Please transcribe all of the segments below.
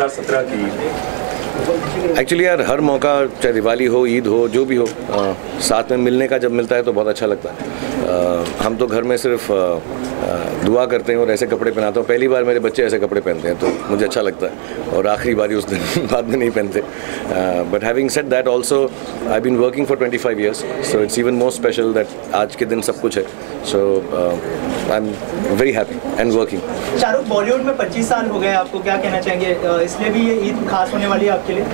2017 की? एक्चुअली यार हर मौका, चाहे दिवाली हो, ईद हो, जो भी हो, साथ में मिलने का जब मिलता है तो बहुत अच्छा लगता है। हम तो घर में सिर्फ दुआ करते हैं और ऐसे कपड़े पहनाता हूँ। पहली बार मेरे बच्चे ऐसे कपड़े पहनते हैं तो मुझे अच्छा लगता है, और आखिरी बारी उस दिन बाद में नहीं पहनते। But having said that also I been working for 25 years, so it's even more special that आज के दिन सब कुछ है। So I am very happy and working. Shahrukh, Bollywood में 25 साल हो गए, आपको क्या कहना चाहेंगे? इसलिए भी ये ईद खास होने वाली है आपके लिए?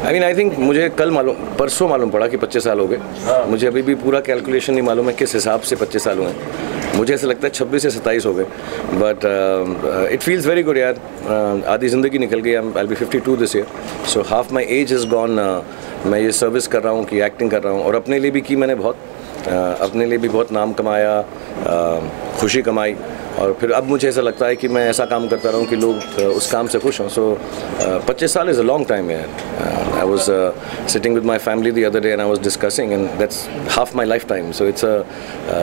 आई थिंक मुझे कल परसों मालूम पड़ा कि 25 साल हो गए। मुझे अभी भी पूरा कैलकुलेशन नहीं मालूम है किस हिसाब से 25 साल हुए हैं। मुझे ऐसा लगता है 26 से 27 हो गए, but it feels very good यार। आधी ज़िंदगी निकल गई। I be 52 this year, so half my age is gone. मैं ये सर्विस कर रहा हूँ कि एक्टिंग कर रहा हूँ, और अपने लिए भी की मैंने बहुत, अपने लिए भी बहुत नाम कमाया, खुशी कमाई, और फिर अब मुझे ऐसा लगता है कि मैं ऐसा काम करता रहूं कि लोग उस काम से खुश हों। सो 25 साल इज़ अ लॉन्ग टाइम यार। I was sitting with my family the other day and I was discussing, and that's half my life time. So it's a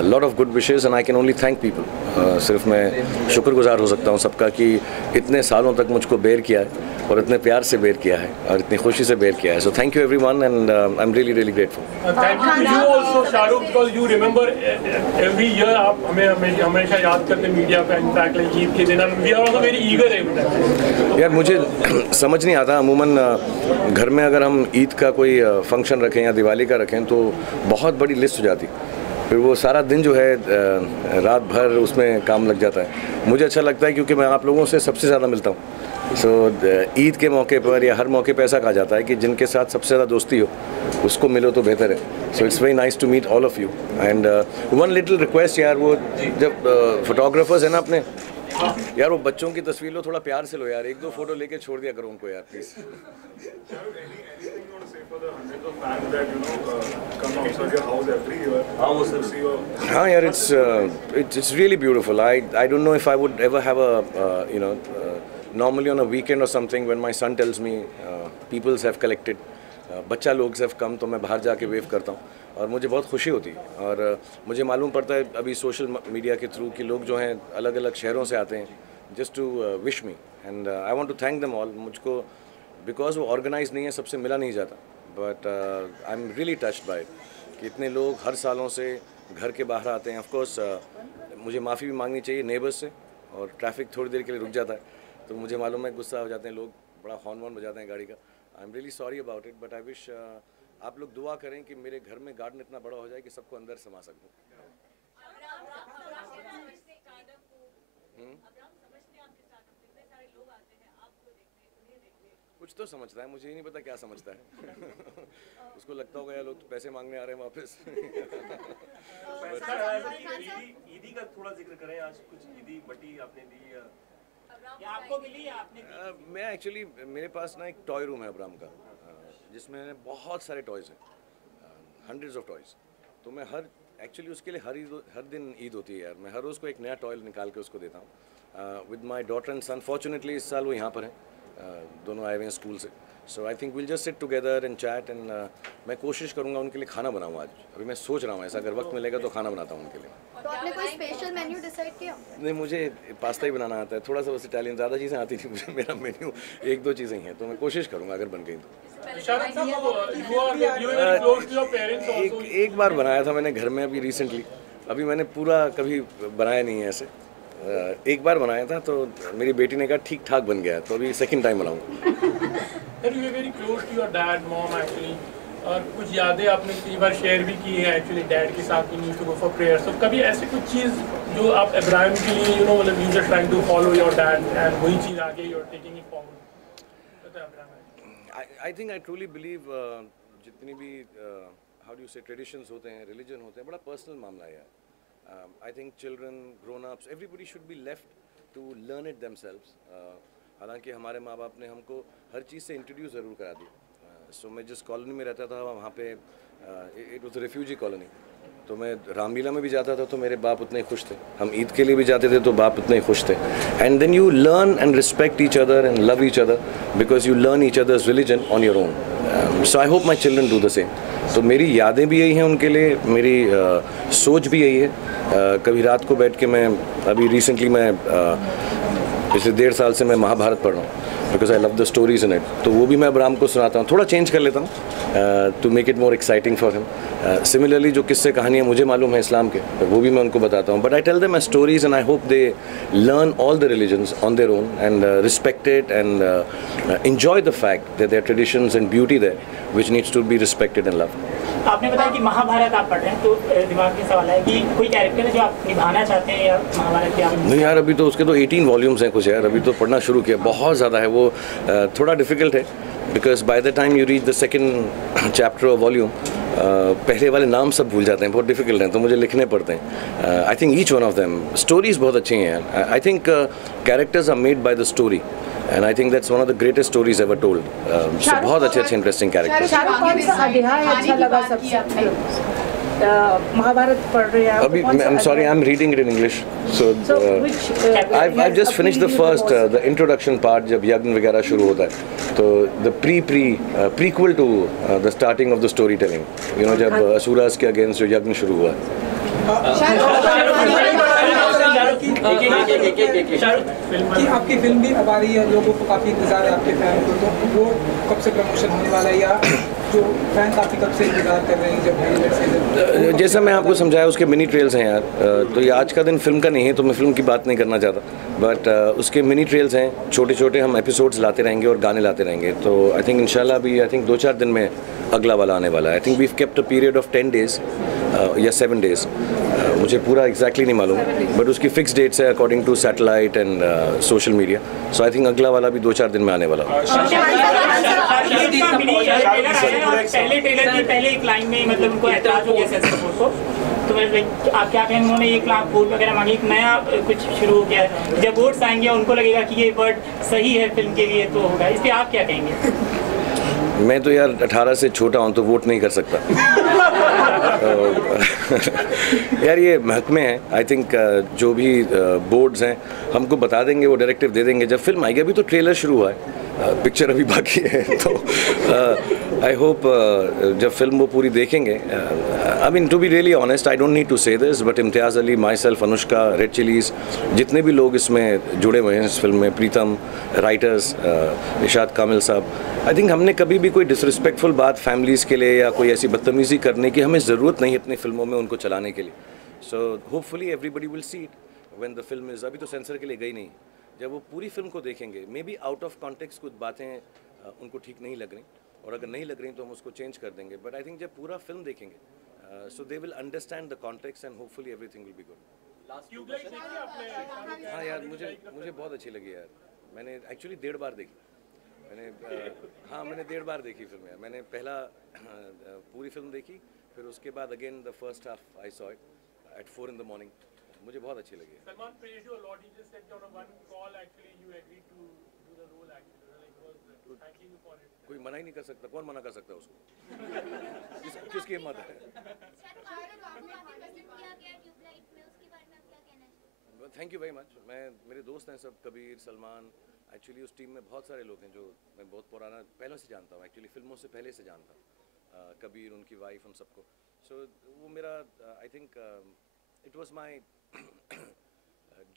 lot of good wishes and I can only thank people. सिर्फ मैं शुक्रगुजार हो सकता हूं सबका कि इतने सालों तक मुझको बेयर किया है, और इतने प्यार से बेयर किया है, और इतनी खुशी से बेयर किया है। So thank you everyone, and I am really really grateful. Thank you to you also Shahrukh, because you remember every year आप हमें हमेशा याद करते मीडिया पे, इनफैक्ट लाइक ईद के दिन, we are also very eager है। यार मुझे समझ नहीं आता, अमूमन घर में अगर हम ईद का कोई फंक्शन रखें या दिवाली का रखें तो बहुत बड़ी लिस्ट हो जाती, फिर वो सारा दिन जो है रात भर उसमें काम लग जाता है। मुझे अच्छा लगता है क्योंकि मैं आप लोगों से सबसे ज़्यादा मिलता हूँ। सो ईद के मौके पर या हर मौके पर ऐसा कहा जाता है कि जिनके साथ सबसे ज़्यादा दोस्ती हो उसको मिलो तो बेहतर है। So it's very nice to meet all of you, and one little request यार, वो जब फोटोग्राफर्स हैं ना अपने, यार वो बच्चों की तस्वीर लो, थोड़ा प्यार से लो यार, 1-2 फोटो लेके छोड़ दिया करो उनको यार, प्लीज़। हाँ यार, it's really beautiful. I don't know if I would ever have a normally on a weekend or something when my son tells me peoples have collected, बच्चा लोग have come, तो मैं बाहर जाके वेव करता हूँ और मुझे बहुत खुशी होती है। और मुझे मालूम पड़ता है अभी सोशल मीडिया के थ्रू कि लोग जो हैं अलग अलग शहरों से आते हैं just to wish me, and I want to thank them all. मुझको बिकॉज वो ऑर्गेनाइज नहीं है, सबसे मिला नहीं जाता, but I am really touched by कि इतने लोग हर सालों से घर के बाहर आते हैं। ऑफकोर्स मुझे माफ़ी भी मांगनी चाहिए नेबर्स से, और ट्रैफिक थोड़ी देर के लिए रुक जाता है तो मुझे मालूम है गुस्सा हो जाते हैं लोग, बड़ा हॉर्न वॉर्न बजाते हैं गाड़ी का। आई am really sorry about it, but I wish आप लोग दुआ करें कि मेरे घर में गार्डन इतना बड़ा हो जाए कि सबको अंदर समा सकूं। कुछ तो समझता है, मुझे ही नहीं पता क्या समझता है। उसको लगता होगा यार लोग तो पैसे मांगने आ रहे हैं वापस। ईदी का थोड़ा जिक्र करें, आज कुछ ईदी बटी आपने दी या आपको मिली या आपने दी? मैं एक्चुअली, मेरे पास ना एक टॉय रूम है अब्राम का, जिसमें बहुत सारे टॉयज़ हैं, हंड्रेड्स ऑफ टॉयज़। तो मैं एक्चुअली उसके लिए हर दिन ईद होती है यार, मैं हर रोज़ को एक नया टॉय निकाल के उसको देता हूँ। With my daughter and son, fortunately इस साल वो यहाँ पर हैं, दोनों आए हुए हैं स्कूल से। So I think will just sit together and chat, and मैं कोशिश करूँगा उनके लिए खाना बनाऊँ आज। अभी मैं सोच रहा हूँ ऐसा अगर वक्त मिलेगा तो खाना बनाता हूँ उनके लिए। तो आपने कोई स्पेशल मेन्यू डिसाइड किया? नहीं, मुझे पास्ता ही बनाना आता है, थोड़ा सा बस इटालियन, ज़्यादा चीज़ें आती नहीं मुझे। मेरा मेन्यू 1-2 चीज़ें ही हैं, तो मैं कोशिश करूँगा अगर बन गई तो। एक बार बनाया था मैंने घर में अभी रिसेंटली, अभी मैंने पूरा कभी बनाया नहीं है ऐसे। एक बार बनाया था तो मेरी बेटी ने कहा ठीक ठाक बन गया, तो अभी सेकंड टाइम बनाऊंगा। और कुछ यादें आपने कई बार शेयर भी की है एक्चुअली डैड के साथ, in used to go for prayers. तो कभी ऐसी कुछ चीज़ जो आप इब्राहिम के लिए मतलब you just trying to follow your dad and वही चीज़ आगे you are taking it forward? I think I truly believe जितनी भी how do you say traditions होते हैं, रिलीजन होते हैं, बड़ा पर्सनल मामला है यार। I think children, grown ups, everybody should be left to learn it themselves. हालांकि हमारे माँ बाप ने हमको हर चीज़ से इंट्रोड्यूस ज़रूर करा दी। सो मैं जिस कॉलोनी में रहता था वहाँ पे इट वॉज रेफ्यूजी कॉलोनी, तो मैं रामलीला में भी जाता था तो मेरे बाप उतने खुश थे, हम ईद के लिए भी जाते थे तो बाप उतने खुश थे। And then you learn and respect each other and love each other because you learn each other's religion on your own. So I hope my children do the same. तो मेरी यादें भी यही हैं उनके लिए, मेरी सोच भी यही है। कभी रात को बैठ के मैं, अभी रिसेंटली मैं पिछले 1.5 साल से मैं महाभारत पढ़ रहा हूँ, because I love the stories in it, तो वो भी मैं अब्राम को सुनाता हूँ, थोड़ा चेंज कर लेता हूँ to make it more exciting for him. Similarly जो किस्से कहानियाँ मुझे मालूम है इस्लाम के, तो वो भी मैं उनको बताता हूँ, but I tell them my stories and I hope they learn all the religions on their own and respect it and enjoy the fact that there are traditions and beauty there which needs to be respected and loved. आपने बताया कि महाभारत आप पढ़ रहे हैं, तो दिमाग में सवाल है कि कोई कैरेक्टर है जो आप निभाना चाहते हैं या महाभारत के आप? नहीं यार, अभी तो उसके तो 18 वॉल्यूम्स हैं कुछ यार, अभी तो पढ़ना शुरू किया, बहुत ज़्यादा है वो, थोड़ा डिफिकल्ट है because by the time you reach the second chapter of volume पहले वाले नाम सब भूल जाते हैं, बहुत डिफिकल्ट हैं, तो मुझे लिखने पड़ते हैं। I think each one of them stories बहुत अच्छी हैं यार। I think characters are made by the story and I think that's one of the greatest stories ever told. So बहुत अच्छे interesting characters. शाहरुख कौन सा अध्याय अच्छा लगा सबसे? महाभारत पढ़ रहे हैं अभी I'm sorry, I'm reading it in English. So I've just finished the first the introduction part जब यज्ञ वगैरह शुरू होता है, तो the prequel to the starting of the storytelling. You know जब असुरास के against जो यज्ञ शुरू हुआ है। कि आपकी फिल्म भी अब आ रही है, लोगों को काफ़ी इंतजार है आपके फैन को, तो वो कब से प्रमोशन होने वाला है, या जो फैन काफ़ी कब से इंतजार कर रहे हैं जब जैसा मैं आपको समझाया उसके मिनी ट्रेल्स हैं यार, तो ये आज का दिन फिल्म का नहीं है तो मैं फिल्म की बात नहीं करना चाहता, बट उसके मिनी ट्रेल्स हैं, छोटे छोटे हम एपिसोड्स लाते रहेंगे और गाने लाते रहेंगे, तो आई थिंक इंशाल्लाह अभी आई थिंक 2-4 दिन में अगला वाला आने वाला है। I think we kept a period of 10 days या 7 days, मुझे पूरा एग्जैक्टली नहीं मालूम, बट उसकी फिक्स डेट्स है according to satellite and social media, so I think अगला वाला भी 2-4 दिन में आने वाला है। पहले ट्रेलर की पहले एक लाइन में मतलब उनको एतराज हो गया सेंसर बोर्ड को, तो आप क्या कहें, उन्होंने 1 लाख वोट वगैरह मांगी, एक नया कुछ शुरू हो गया है, जब वोट्स आएंगे उनको लगेगा कि ये वर्ड सही है फिल्म के लिए तो होगा, इस पर आप क्या कहेंगे? मैं तो यार 18 से छोटा हूँ तो वोट नहीं कर सकता। यार ये महकमे हैं, आई थिंक जो भी बोर्ड्स हैं हमको बता देंगे, वो डायरेक्टिव दे देंगे जब फिल्म आएगी, अभी तो ट्रेलर शुरू हुआ है, पिक्चर अभी बाकी है, तो आई होप जब फिल्म वो पूरी देखेंगे, I mean to be really honest I don't need to say this, but Imtiaz Ali, myself, Anushka, Red Chillies, जितने भी लोग इसमें जुड़े हुए हैं इस फिल्म में, प्रीतम, राइटर्स, इशाद कामिल साहब, आई थिंक हमने कभी भी कोई डिसरिस्पेक्टफुल बात फैमिलीज़ के लिए या कोई ऐसी बदतमीज़ी करने की हमें ज़रूरत नहीं अपनी फिल्मों में उनको चलाने के लिए। So hopefully everybody will see it when the film is, अभी तो सेंसर के लिए गई नहीं, जब वो पूरी फिल्म को देखेंगे may be out of context कुछ बातें उनको ठीक नहीं लग रही, और अगर नहीं लग रही तो हम उसको चेंज कर देंगे, बट आई थिंक जब पूरा फिल्म देखेंगे so they will understand the context and hopefully everything will be good. हाँ यार, मुझे बहुत अच्छी लगी यार, मैंने एक्चुअली 1.5 बार देखी, मैंने 1.5 बार देखी फिल्म यार, मैंने पहला पूरी फिल्म देखी, फिर उसके बाद again the first half I saw it at 4 in the morning, मुझे बहुत अच्छी लगी। Salman praised you a lot. He just said on a one call actually you agreed to do the role actually. Like was thanking you for it. कोई मना ही नहीं कर सकता, कौन मना कर सकता है उसको? किसकी हिम्मत है? Thank you very much. मैं, मेरे दोस्त हैं सब, कबीर, सलमान, एक्चुअली उस टीम में बहुत सारे लोग हैं जो मैं बहुत पुराना पहले से जानता हूँ, एक्चुअली फिल्मों से पहले से जानता हूँ, कबीर, उनकी वाइफ, उन सबको, सो वो मेरा I think it was my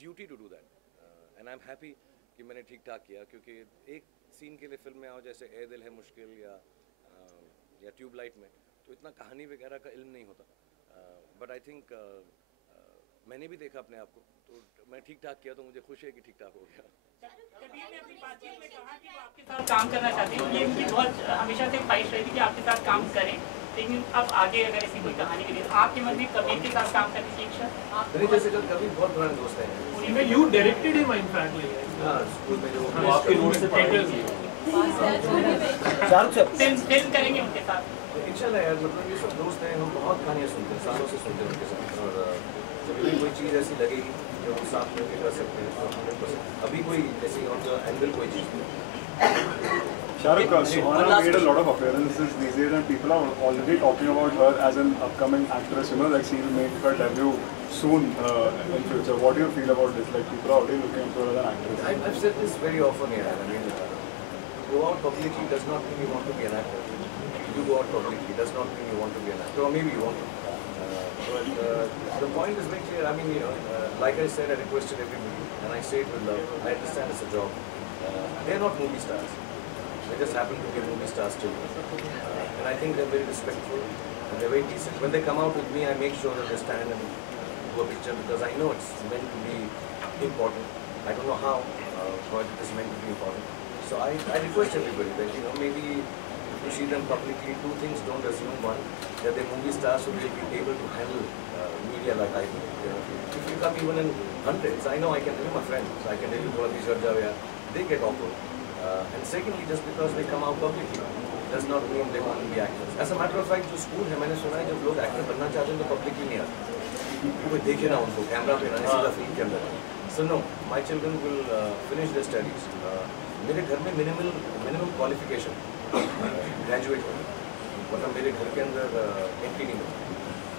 duty to do that, and I am happy कि मैंने ठीक ठाक किया, क्योंकि एक सीन के लिए फिल्म में आओ जैसे ए दिल है मुश्किल या ट्यूबलाइट में, तो इतना कहानी वगैरह का इल्म नहीं होता, बट आई थिंक मैंने भी देखा अपने आप को, तो मैं ठीक ठाक किया, तो मुझे खुशी है कि ठीक ठाक हो गया। कबीर ने अपनी बातचीत में कहा कि वो आपके साथ काम करना चाहते हैं, ये उनकी बहुत हमेशा से ख्वाहिश रही थी कि आपके साथ काम करें, लेकिन अब आगे अगर ऐसी कोई कहानी के लिए आपके मन में कबीर के साथ काम करने की इच्छा? मेरे जैसे कबीर बहुत पुराने दोस्त हैं। Even you directed him in fact. हाँ, स्कूल में जो आपके नोट से फिल्म करेंगे उनके साथ इंशाल्लाह यार, मतलब ये सब दोस्त हैं, हम बहुत कहानियाँ सुनते हैं, सालों से सुनते हैं उनके साथ, और जब भी कोई चीज़ ऐसी लगेगी जो वो साथ में कर सकते हैं तो 100%। अभी कोई ऐसी ऑन द एंगल कोई चीज़ नहीं। Shahrukh, Suhana made a lot of appearances these days, and people are already talking about her as an upcoming actress. You know, like she'll make her debut soon in future. What do you feel about this? Like people are already looking for her as an actress. I've said this very often here. I mean, go out publicly does not mean you want to be an actor. You go out publicly does not mean you want to be an actor, or maybe you want to. But the point is very clear. I mean, like I said, I requested everybody, and I say it with love. I understand it's a job. they are not movie stars. They just happen to be movie stars too. And I think they're very respectful and they're very decent. When they come out with me, I make sure that they stand and do a picture because I know it's meant to be important. I don't know how, but it is meant to be important. So I request everybody that, you know, maybe if you see them publicly, two things, don't assume. One, that they're movie stars, so they'll be able to handle media like I do. You know, if you come even in hundreds, I know I can tell my friends, I can tell you they get awkward. And secondly, just because they come out publicly does not mean they want to be actors. As a matter of fact, जो school है मैंने सुना है जब लोग actor बनना चाहते हैं तो पब्लिकली नहीं आते, कोई देखे ना उनको कैमरा पे ना सीधा फिल्म के अंदर. So no, my children will finish their studies. मेरे घर में minimum qualification graduate होना, वरना मेरे घर के अंदर entry नहीं मिलती.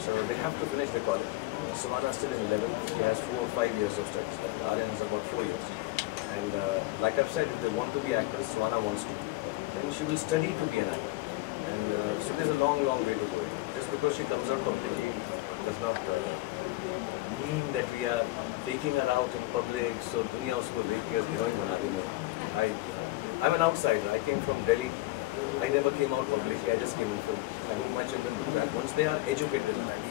So they have to finish their college. Savannah is still in 11th. She has 4 or 5 years of studies. Aryan is about 4 years. And like I've said, if they want to be actors, Savannah wants to, then she will study to be an actor. And so there's a long way to go. Just because she comes out completely does not mean that we are taking her out in public. So dunya usko dekh ke heroine bana deenge. I'm an outsider. I came from Delhi. I never came out publicly. I just came in film. I want my children to do that once they are educated in that.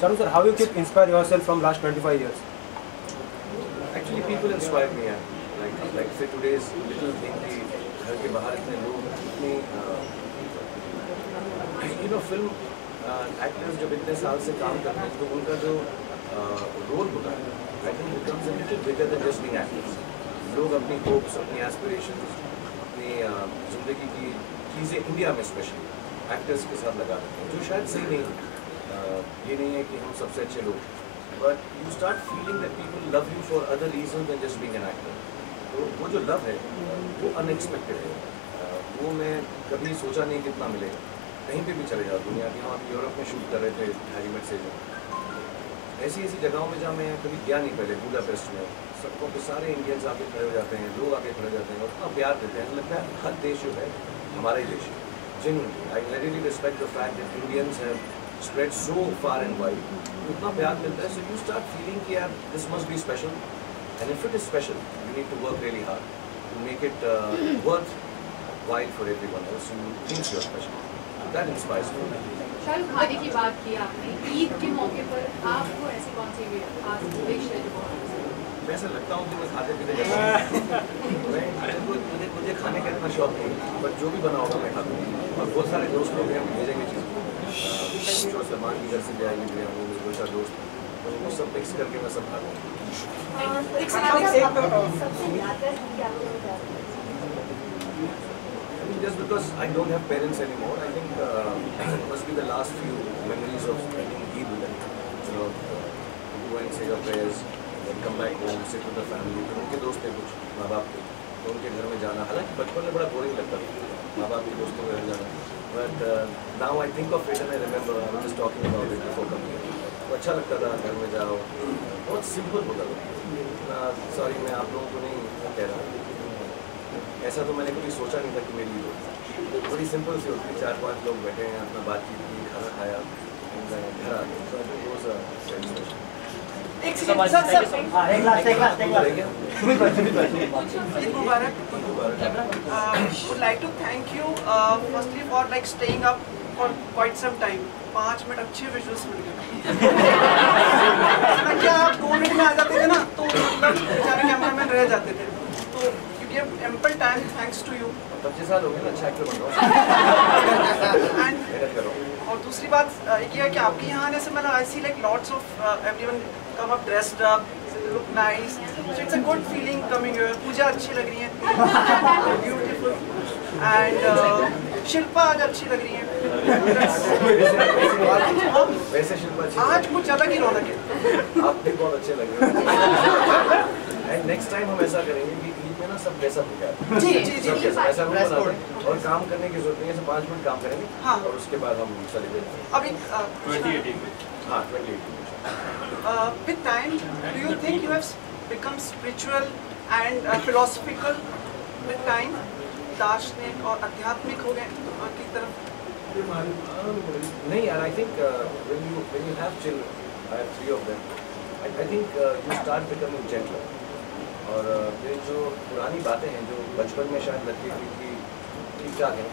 Shahrukh sir, how you keep inspire yourself from last 25 years? Actually, people inspire me. Like say today's little thing कि घर के बाहर इतने लोग इतने you know film actors जब इतने साल से काम करते हैं तो उनका जो रोल होता है I think becomes a little bigger than just being actors. लोग अपनी hopes, अपनी aspirations, अपनी जिंदगी की चीज़ें इंडिया में स्पेशली एक्टर्स के साथ लगा देते हैं जो शायद सही नहीं है. ये नहीं है कि हम सबसे अच्छे लोग, but you start feeling that people love you for other reasons than just being an actor. तो वो जो love है वो unexpected है. वो मैं कभी सोचा नहीं कितना मिलेगा. कहीं पे भी चले जाओ दुनिया की. हम अभी यूरोप में शूट कर रहे थे हैरीमेट से, ऐसी जगहों में जहाँ मैं कभी गया नहीं पहले, बुडापेस्ट में सबको पे सारे इंडियंस आके खड़े हो जाते हैं, लोग आके खड़े हो जाते हैं और उतना प्यार देते हैं. लगता है हर देश जो है हमारा ही देश है. Genuinely, I really respect the fact that Indians have spread so far and wide. उतना प्यार मिलता है, so you start feeling कि यार this must be special, and if it is special, you need to work really hard to make it worthwhile for everyone else who thinks you are special. So that inspires me. Shahrukh, खाने की बात की आपने, ईद के मौके पर आपको ऐसी कौन सी खास डिश है जो मैं ऐसा लगता हूँ कि मैं खाते पीते रहता हूँ. मुझे खाने का इतना शौक नहीं, बट जो भी बना होगा मैं खाता हूँ. और बहुत सारे दोस्त लोग हैं भेजेंगे चीज़ जो सलमान की घर से ले आएंगे, मेरे होंगे दो चार दोस्त, तो वो सब मिक्स करके मैं सब खाता हूँ. Just because I don't have parents anymore, I think it must be the last few memories of spending Eid with them. You know, go and say your prayers, then come back home, sit with the family. तो उनके दोस्त थे कुछ माँ बाप थे, तो उनके घर में जाना, हालांकि बचपन में बड़ा बोरिंग लगता था माँ बाप के दोस्तों के घर जाना. But now I think of it and I remember I was just talking about it before coming here. तो अच्छा लगता था घर में जाओ, बहुत सिंपल होता था. सॉरी मैं आप लोगों को नहीं कह रहा, ऐसा तो मैंने कभी सोचा नहीं था कि मेरी ईद बड़ी सिंपल सी होती है. 4-5 लोग बैठे हैं, अपना बातचीत की, खाना खाया, घर आ गए. So I think it was very special. Would like to thank you firstly for like staying up for quite some time. 5 minute अच्छे विजुअल्स मिल गए. क्या आप 2 मिनट में आ जाते थे ना तो मतलब बेचारे कैमरामैन रह जाते थे. तो you gave ample time thanks to you. 25 साल हो गए ना, अच्छा एक्टर बन रहा हूँ. और दूसरी बात ये है कि आपके यहाँ आने से मतलब I see like lots of everyone come up dressed up, look nice. So it's a good feeling coming here. पूजा अच्छी लग रही है, beautiful, and शिल्पा आज अच्छी लग रही है. वैसे शिल्पा आज कुछ ज़्यादा की रौनक है. आप भी बहुत अच्छे लग रहे हैं. एंड नेक्स्ट टाइम हम ऐसा करेंगे कि ईद में ना सब ड्रेसअप हो गया. जी ऐसा रूम बनाते हैं और काम करने की जरूरत नहीं है. 5 मिनट काम करेंगे. हाँ. और उसके बाद हम सेलिब्रेट अभी 2018 में. हाँ 2018. With time, do you think you have become spiritual and philosophical with time? दार्शनिक और आध्यात्मिक हो गए की तरफ? नहीं यार, I think when you have children, I have 3 of them. I think you start becoming gentler. और ये जो पुरानी बातें हैं जो बचपन में शायद लगती थी कि ठीक ठाक हैं,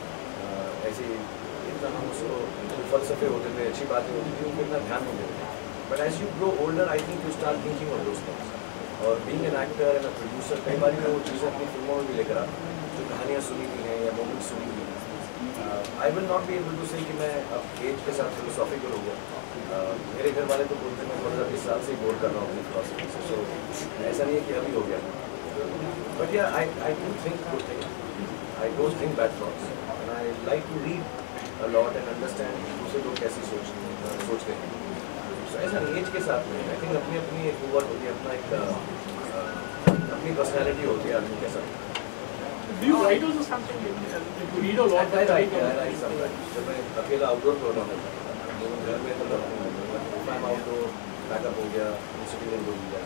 ऐसे इतना हम उसको फलसफे होते थे, अच्छी बातें होती थी, उनको इतना ध्यान नहीं देते। But as you grow older I think you start thinking of those things. और being an actor and a producer कई बार मैं वो चीज़ें अपनी फिल्मों में भी लेकर आता हूँ, जो कहानियाँ सुनी हुई हैं या मोमेंट्स सुनी हुई हैं। I will not be able to say कि मैं अब एज के साथ फिलोसॉफिकल हो गया। मेरे घर वाले तो बोलते हैं मैं 20 साल से ही बोर कर रहा हूँ अपनी फिलोसफी से, सो ऐसा नहीं है कि अभी हो गया। बट या I don't think good thing, I don't think bad thoughts, and I like to read a lot and understand दूसरे लोग कैसे सोचते हैं। सो ऐसा नहीं, एज के साथ में आई थिंक अपनी अपनी एक ओवर होती है, अपना एक अपनी पर्सनैलिटी होती है आदमी के साथ। Do you write also something? You read a lot. I write sometimes. जब मैं अकेला आउटडोर प्रोग्राम होता है, घर में मतलब I'm outdoor, बैकअप हो गया, सिटी में बोल दिया।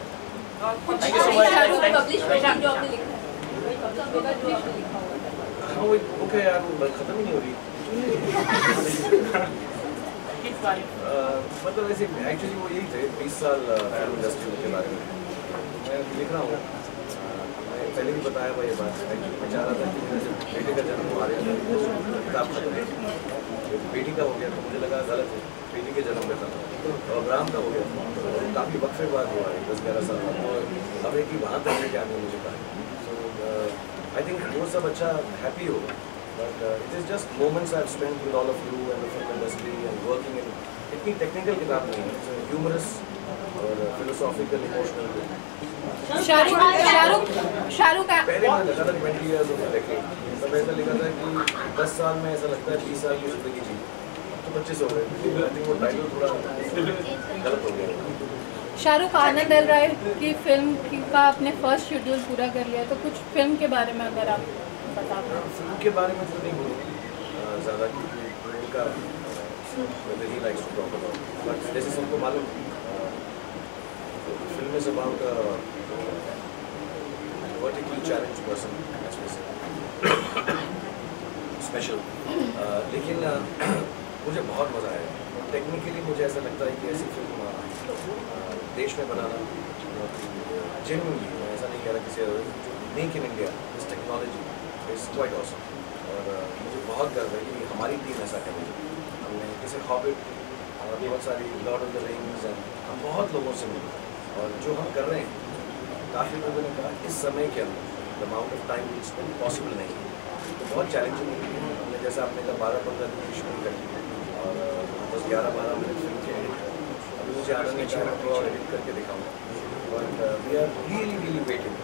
Thank you so much. Publish जो आपने लिखा है, हाँ वो ओके यार, वो खत्म ही नहीं हो रही। मतलब ऐसे एक्चुअली वो यही थे 20 साल फिल्म इंडस्ट्री के बारे में मैं लिख रहा हूँ। मैं पहले भी बताया भाई ये बात, एक्चुअली मैं चाह रहा था कि मेरे बेटे का जन्म हुआ गया, किताब खत्म है, बेटी का हो गया तो मुझे लगा गलत है, बेटी के जन्म में था और अब्राहम का हो गया तो काफ़ी वक्फे बाद हुआ है 10-11 साल तो अब है कि वहाँ तक लेके आने मुझे कहा। सो आई थिंक वो सब अच्छा हैप्पी होगा, but it is just moments I have spent with all of you and the film industry and working in इतनी टेक्निकल किताब नहीं है, ह्यूमरस और फिलोसॉफिकल इमोशनल। शाहरुख पहले मैंने लिखा था 20 years of a decade, तब ऐसा लिखा था कि 10 साल में ऐसा लगता है 20 साल की जिंदगी जी, तो 25 हो गए। आई थिंक वो टाइटल थोड़ा गलत हो गया। शाहरुख आनंद एल राय की फिल्म का आपने फर्स्ट शेड्यूल पूरा कर लिया, तो कुछ फिल्म के बारे में अगर आप बता दें। फिल्म के बारे में तो नहीं बोलूँगी ज़्यादा, क्योंकि उनका ही likes to talk about, but जैसे सबको मालूम film is about vertically challenged person, special. लेकिन मुझे बहुत मज़ा आया। टेक्निकली मुझे ऐसा लगता है कि ऐसी फिल्म देश में बनाना जेन्युइनली, मैं ऐसा नहीं कह रहा किसी make in India this technology is quite awesome, और मुझे बहुत गर्व है कि हमारी टीम ऐसा करेगी। हमने जैसे हॉबिट और बहुत सारी Lord of the rings and हम बहुत लोगों से मिले, और जो हम कर रहे हैं काफ़ी लोगों ने कहा इस समय के अंदर the amount of time is possible नहीं है, तो बहुत चैलेंजिंग है। हमने जैसा आपने कहा 12-15 दिन की शूटिंग करी और बस 11-12 मिनट फिल्म के अभी मुझे आनंद ने चाह रहा और एडिट करके दिखाऊँ, but we are really waiting.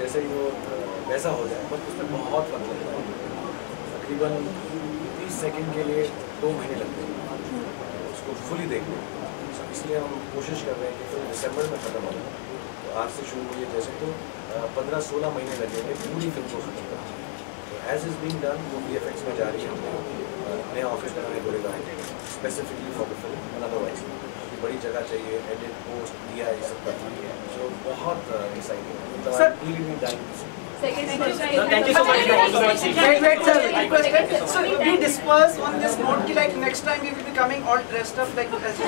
जैसे ही वो वैसा हो जाए, बट उसमें बहुत वक्त लगता है, तकरीबन 30 सेकंड के लिए 2 महीने लगते हैं उसको फुली देखने। इसलिए हम कोशिश कर रहे हैं कि फिल्म दिसंबर में ख़त्म हो जाए, तो आज से शुरू हुई है जैसे तो 15-16 महीने लगेंगे पूरी फिल्म को खत्म करना। तो एज इज़ बीइंग डन वो VFX में जा रही है, हमने नया ऑफिस बनाने को लेगा specifically for the film, otherwise बड़ी जगह चाहिए, एडिट पोस्ट DI सब का चाहिए, जो बहुत एक्साइटिंग है। Thank you so much. Wait, sir. So we disperse on this note कि like next time we will be coming all dressed up like as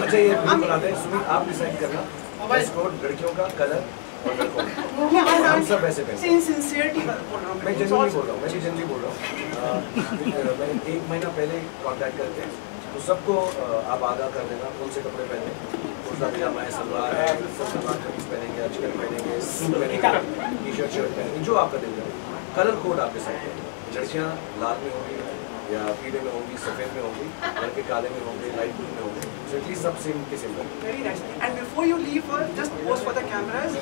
अच्छा ये बनाते हैं, सुमित आप डिसाइड करना ड्रेस कोड, लड़कियों का कलर और लड़कों का, हम सब ऐसे पहनते हैं। sincerity बोल रहा हूँ मैं जनरली बोल रहा हूँ, मैंने 1 महीना पहले कॉन्टैक्ट करके तो सबको आप आगाह कर देना कौन से कपड़े पहने, कुर्ता पजामा है, सलवार है, सलवार कमीज पहनेंगे, अचकन पहनेंगे, सूट पहनेंगे, टी-शर्ट पहनेंगे, जो आपका दिल करे। कलर कोड आप डिसाइड करें, लड़कियाँ लाल में होंगी या पीले में होंगी, सफ़ेद में होंगी, लड़के काले में होंगे, लाइट ब्लू में होंगे, so at least सब सेम के same. Very nice. And before you leave, just pose for the cameras.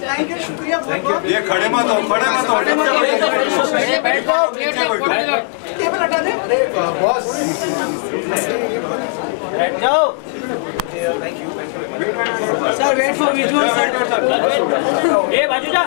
Thank you, शुक्रिया बहुत बहुत। ये खड़े मत हो, खड़े मत हो। टेबल हटा दे। बॉस बैठ जाओ। Thank you sir, wait for visual sir. ए बाजू जा।